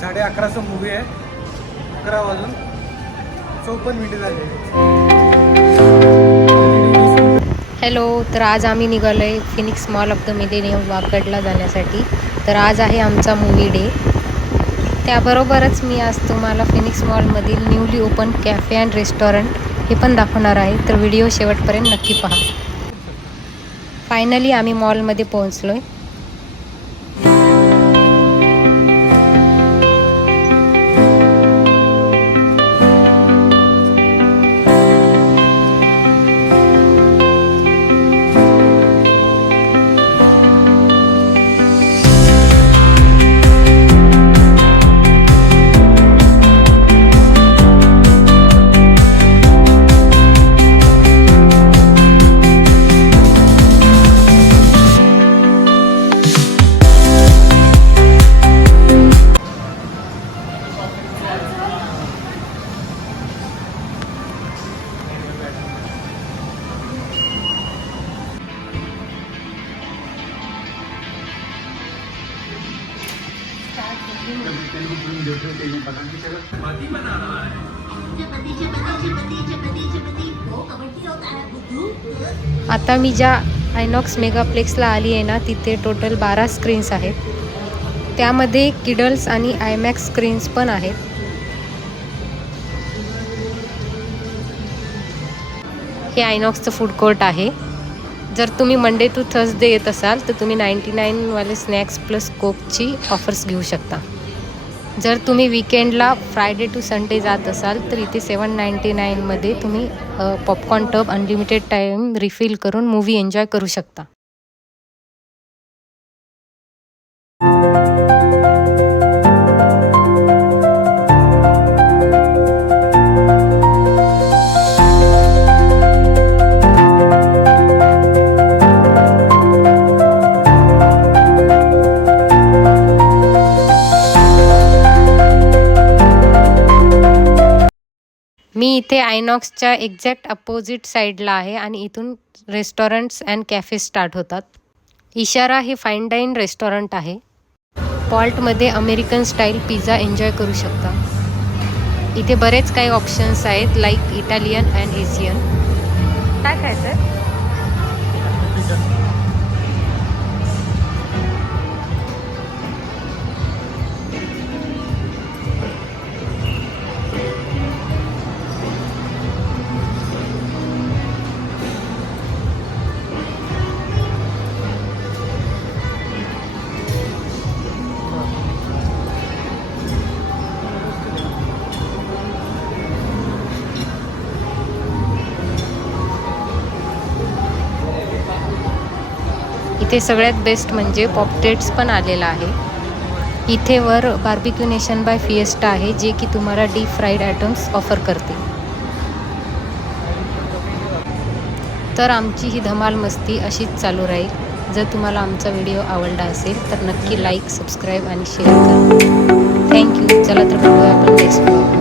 11:30चा movie आहे. 11 वाजून 54 मिनिटं झाले. हॅलो. तर आज आम्ही निघालो आहे Phoenix mall of the Millennium वाकडला जाण्यासाठी. तर आज आहे आमचा मूवी डे. त्याबरोबरच मी आज तुम्हाला फिनिक्स मॉलमधील newly open cafe and restaurant हे पण दाखवणार आहे. तर व्हिडिओ शेवटपर्यंत नक्की पहा. फायनली आम्ही मॉलमध्ये पोहोचलो आहे. आता मी ज्या आयनॉक्स मेगाप्लेक्सला आली आहे ना, तिथे टोटल 12 स्क्रीन्स आहेत. त्यामध्ये किडल्स आणि आयमॅक्स स्क्रीन्स पण आहेत. हे आयनॉक्सचं फूड कोर्ट आहे. जर तुम्ही मंडे टू थर्सडे येत असाल तर तुम्ही 99 वाले स्नॅक्स प्लस कोकची ऑफर्स घेऊ शकता. जर तुम्ही विकेंडला फ्रायडे टू संडे जात असाल तर इथे 799मध्ये तुम्ही popcorn tub unlimited time refill करून मूवी एन्जॉय करू शकता. मी इथे आयनॉक्सच्या एक्झॅक्ट अपोजिट साईडला आहे आणि इथून रेस्टॉरंट्स अँड कॅफेज स्टार्ट होतात. इशारा हे फाईन डाईन रेस्टॉरंट आहे. पॉल्टमध्ये अमेरिकन स्टाईल पिझ्झा एन्जॉय करू शकता. इथे बरेच काही ऑप्शन्स आहेत लाईक इटालियन अँड एशियन. काय खायचं? इथे सगळ्यात बेस्ट म्हणजे पॉपटेट्स पण आलेला आहे. इथे वर बार्बिक्यू नेशन बाय फिएस्टा आहे जे की तुम्हाला डीप फ्राईड आयटम्स ऑफर करते. तर आमची ही धमाल मस्ती अशीच चालू राहील. जर तुम्हाला आमचा व्हिडिओ आवडला असेल तर नक्की लाईक, सबस्क्राईब आणि शेअर करा. थँक्यू. चला तर बघूया आपण नेक्स्ट व्हिडिओ.